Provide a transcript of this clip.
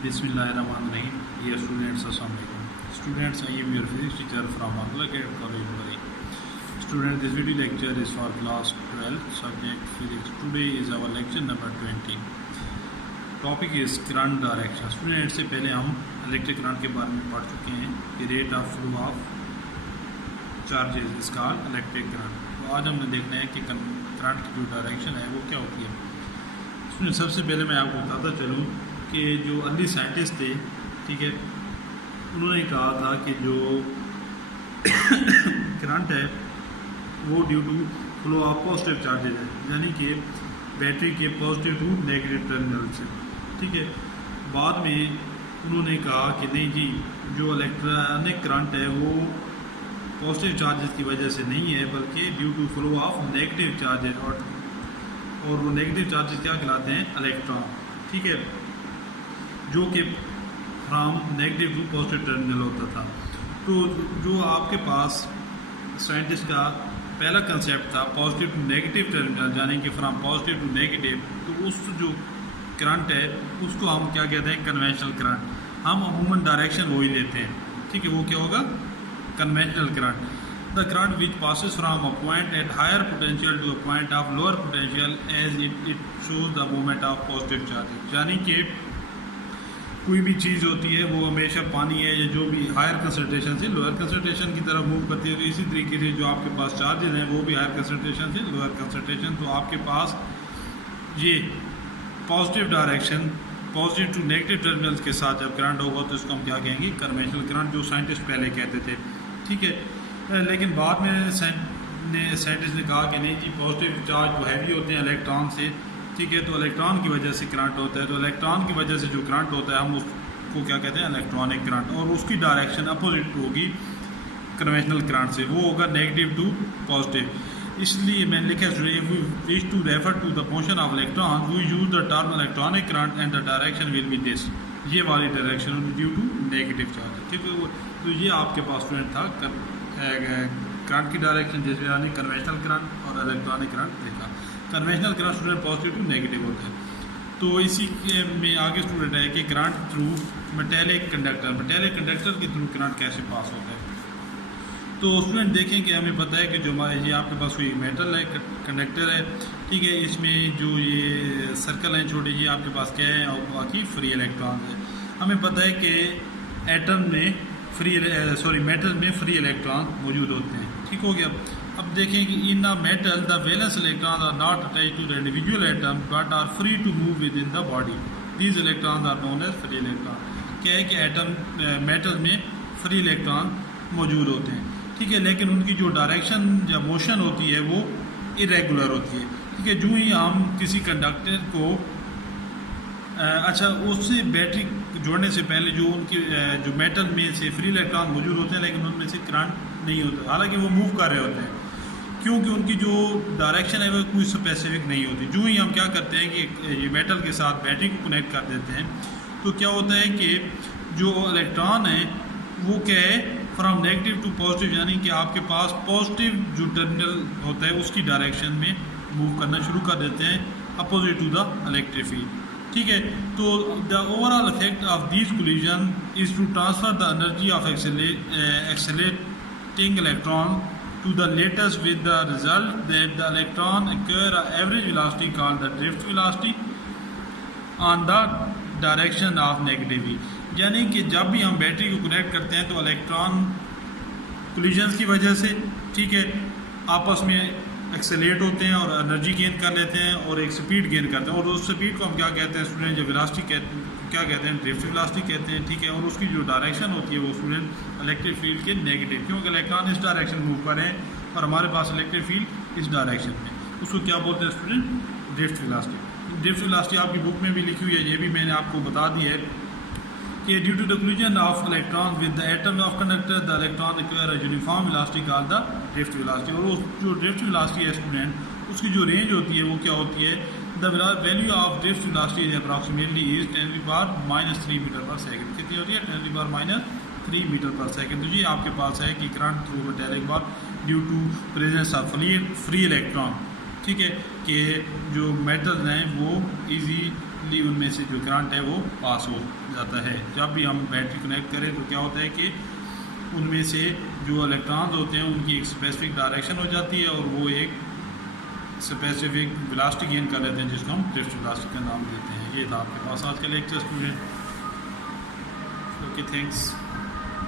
Bismillahirrahmanirrahim. Dear students, Assalamu alaikum. Students, I am your physics teacher from Bangla Cadet College, Mumbai. Students, this video lecture is for class 12, subject physics. Today is our lecture number 20. Topic is current direction. Students, इससे पहले हम electric current के बारे में पढ़ चुके हैं कि rate of flow of charges is called electric current. तो आज हमने देखना है कि करंट की जो डायरेक्शन है वो क्या होती है. स्टूडेंट, सबसे पहले मैं आपको बताता चलूँ कि जो अर्ली साइंटिस्ट थे, ठीक है, उन्होंने कहा था कि जो करंट है वो due to flow of positive charges है, यानी कि बैटरी के पॉजिटिव टू नेगेटिव टर्मिनल से. ठीक है, बाद में उन्होंने कहा कि नहीं जी, जो इलेक्ट्रॉनिक करंट है वो पॉजिटिव चार्जेस की वजह से नहीं है बल्कि due to flow of negative charges. और वो नेगेटिव चार्जेस क्या कहलाते हैं? इलेक्ट्रॉन. ठीक है, जो कि from negative to positive terminal होता था. तो जो आपके पास साइंटिस्ट का पहला कंसेप्ट था पॉजिटिव टू नेगेटिव टर्मिनल, यानी कि फ्रॉम पॉजिटिव टू नेगेटिव, तो उस जो करंट है उसको हम क्या कहते हैं? Conventional current. हम अमूमन डायरेक्शन वही लेते हैं. ठीक है, वो क्या होगा? Conventional current. The current which passes from a point at higher potential to a point of lower potential as it shows the movement of positive charges. यानी कि कोई भी चीज़ होती है वो हमेशा पानी है या जो भी हायर कंसनट्रेशन से लोअर कंसनट्रेशन की तरफ मूव करती है. तो इसी तरीके से जो आपके पास चार्जेस हैं वो भी हायर कंसनट्रेशन से लोअर कंसनट्रेशन. तो आपके पास ये positive direction positive to negative terminals के साथ जब करंट होगा तो इसको हम क्या कहेंगे? कन्वेंशनल करंट, जो साइंटिस्ट पहले कहते थे. ठीक है, लेकिन बाद में साइंटिस्ट ने कहा कि नहीं जी, पॉजिटिव चार्ज वो हैवी होते हैं इलेक्ट्रॉन से. ठीक है, तो इलेक्ट्रॉन की वजह से करंट होता है. तो इलेक्ट्रॉन की वजह से जो करंट होता है हम उसको क्या कहते हैं? Electronic current. और उसकी डायरेक्शन अपोजिट होगी कन्वेंशनल करंट से, वो होगा नेगेटिव टू पॉजिटिव. इसलिए मैंने लिखा wish to refer to the motion of electron we use the term electronic current and the direction will be this. ये वाली direction due to negative charge. ठीक है, तो ये आपके पास स्टूडेंट था करंट की डायरेक्शन, जैसे यानी कन्वेंशनल करंट और इलेक्ट्रॉनिक करंट देखा. Conventional current student positive to negative होता है. तो इसी के में आगे स्टूडेंट है कि करंट थ्रू मेटेलिक कंडक्टर के थ्रू करंट कैसे पास होता है. तो स्टूडेंट देखें कि हमें पता है कि जो हमारे ये आपके पास कोई मेटल है, कंडक्टर है. ठीक है, इसमें जो ये सर्कल हैं छोटे, ये आपके पास क्या है? और बाकी फ्री इलेक्ट्रॉन है. हमें पता है कि एटम में मेटल में फ्री इलेक्ट्रॉन मौजूद होते हैं. ठीक हो गया. अब देखें कि in the metal the valence electron are not attach to the individual atom but are free to move within the body. These electron are known as free electron. क्या है कि एटम मेटल में free electron मौजूद होते हैं. ठीक है, लेकिन उनकी जो डायरेक्शन या मोशन होती है वो इरेगुलर होती है. ठीक है, जो ही हम किसी कंडक्टर को उससे बैटरी जोड़ने से पहले जो उनकी जो मेटल में से फ्री इलेक्ट्रॉन मौजूद होते हैं लेकिन उनमें से करंट नहीं होता, हालांकि वो मूव कर रहे होते हैं, क्योंकि उनकी जो डायरेक्शन है वो कोई स्पेसिफिक नहीं होती. जो ही हम क्या करते हैं कि ये मेटल के साथ बैटरी को कनेक्ट कर देते हैं तो क्या होता है कि जो इलेक्ट्रॉन है वो क्या है? फ्रॉम नेगेटिव टू पॉजिटिव, यानी कि आपके पास पॉजिटिव जो टर्मिनल होता है उसकी डायरेक्शन में मूव करना शुरू कर देते हैं opposite to the electric field. ठीक है, तो the overall effect of this collision is to transfer the energy of accelerating electron to the lattice with the result that the electron acquire average velocity called the drift velocity on the direction of negative. यानी कि जब भी हम battery को connect करते हैं तो electron collisions की वजह से, ठीक है, आपस में एक्सेलेरेट होते हैं और एनर्जी गेन कर लेते हैं और एक स्पीड गेन करते हैं. और उस स्पीड को हम क्या कहते हैं स्टूडेंट? जो वेलोसिटी क्या कहते हैं? ड्रिफ्ट वेलोसिटी कहते हैं. ठीक है, और उसकी जो डायरेक्शन होती है वो स्टूडेंट इलेक्ट्रिक फील्ड के नेगेटिव, क्योंकि इलेक्ट्रॉन इस डायरेक्शन मूव कर रहे हैं और हमारे पास इलेक्ट्रिक फील्ड इस डायरेक्शन में, उसको क्या बोलते हैं student? Drift velocity. Drift velocity आपकी बुक में भी लिखी हुई है, ये भी मैंने आपको बता दी है कि due to the collision of electron with the atom of conductor the electron acquire a uniform velocity called the drift velocity. और जो ड्रिफ्ट वेलोसिटी है स्टूडेंट, उसकी जो रेंज होती है वो क्या होती है? The value of drift velocity is approximately is 10⁻³ metre per second. कितनी होती है? 10⁻³ मीटर पर सेकंड. तो ये आपके पास है कि current through metallic bar due to presence of free electron. ठीक है, कि जो मेटल्स हैं वो इजी उनमें से जो करंट है वो पास हो जाता है। जब भी हम बैटरी कनेक्ट करें तो क्या होता है कि उनमें से जो इलेक्ट्रॉन्स होते हैं उनकी एक स्पेसिफिक डायरेक्शन हो जाती है और वो एक स्पेसिफिक वेलोसिटी गेन कर लेते हैं, जिसको हम ड्रिफ्ट वेलोसिटी का नाम देते हैं। ये था आपके पास आज का लेक्चर स्टूडेंट। Okay, thanks.